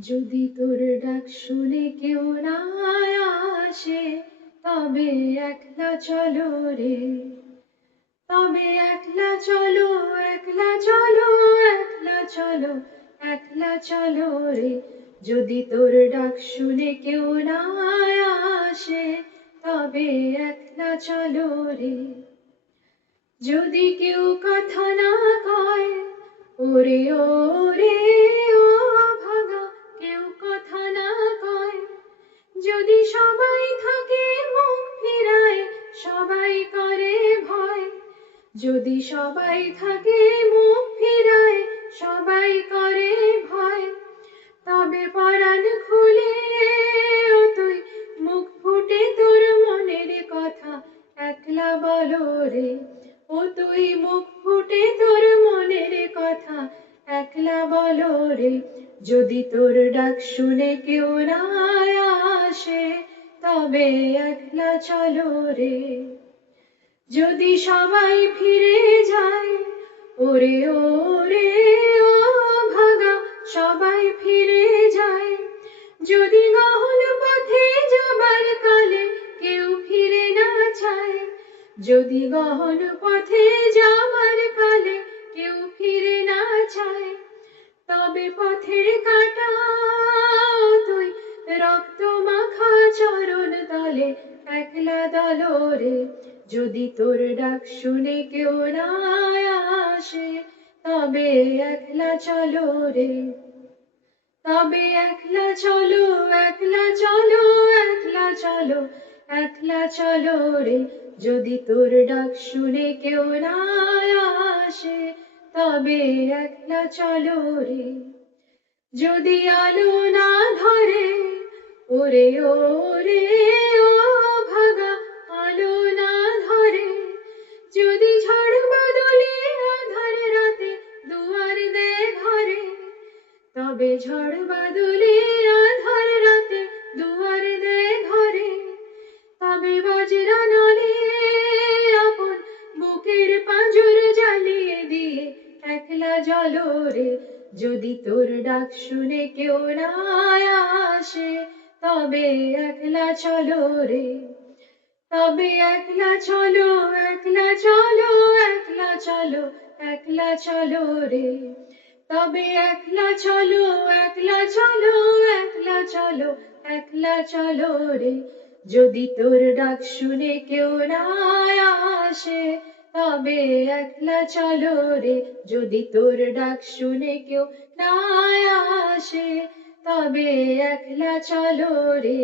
যদি তোর ডাক শুনে কেউ না আসে, তবে একলা চলো রে, তবে একলা চলো, একলা চলো, একলা চলো, একলা চলো রে। যদি তোর ডাক শুনে কেউ না আসে, তবে একলা চলো রে। যদি কেউ কথা না কয়, ওরে ওরে ও ভাগা, কেউ কথা না কয়, যদি সবাই থাকে মুখ ফিরায়, সবাই করে ভয়, যদি সবাই থাকে মুখ ফিরায়, সবাই করে ভয়, তবে পরাণ খুলে ও তুই মুখ ফুটে তোর মনের কথা একলা বলো রে। ও তুই মুখ ফুটে তোর মনের কথা একলা বলো রে। যদি তোর ডাক শুনে কেউ না আসে, তবে একলা চলো রে। যদি সবাই ফিরে যায়, ওরে ওরে ও ভাগা, সবাই ফিরে যায়, যদি গহন পথে যাবার কালে কেউ ফিরে না চায়, যদি গহন পথে যাবার কালে কেউ ফিরে না চায়, তবে পথের কাঁটা তুই রক্ত মাখা চরণ তলে একলা দলো রে। যদি তোর ডাক শুনে কেউ না আসে, তবে একলা চলো রে, তবে একলা চলো, একলা চলো, একলা চলো, একলা চলো রে। যদি তোর ডাক শুনে কেউ না আসে, তবে একলা চলো রে। যদি আলো না ধরে, ওরে ওরে ও ভাগা, আলো না ধরে, যদি ঝড় বাদলে আধার রাতে দুয়ার দেয় ঘরে, তবে ঝড় বাদলে আধার রাতে দুয়ার দেয় ঘরে, তবে বজ্রা নলে আপন বুকের পাঁজর জ্বালিয়ে দিয়ে একলা জ্বলো রে। যদি তোর ডাক শুনে কেউ না আসে, তবে একলা চলো রে, তবে একলা চলো, একলা চলো, একলা চলো, একলা চলো রে। তবে একলা চলো, একলা চলো, একলা চলো, একলা চলো রে। যদি তোর ডাক শুনে কেউ না আসে, তবে একলা চলো রে। যদি তোর ডাক শুনে কেউ না আসে, তবে একলা চলো রে।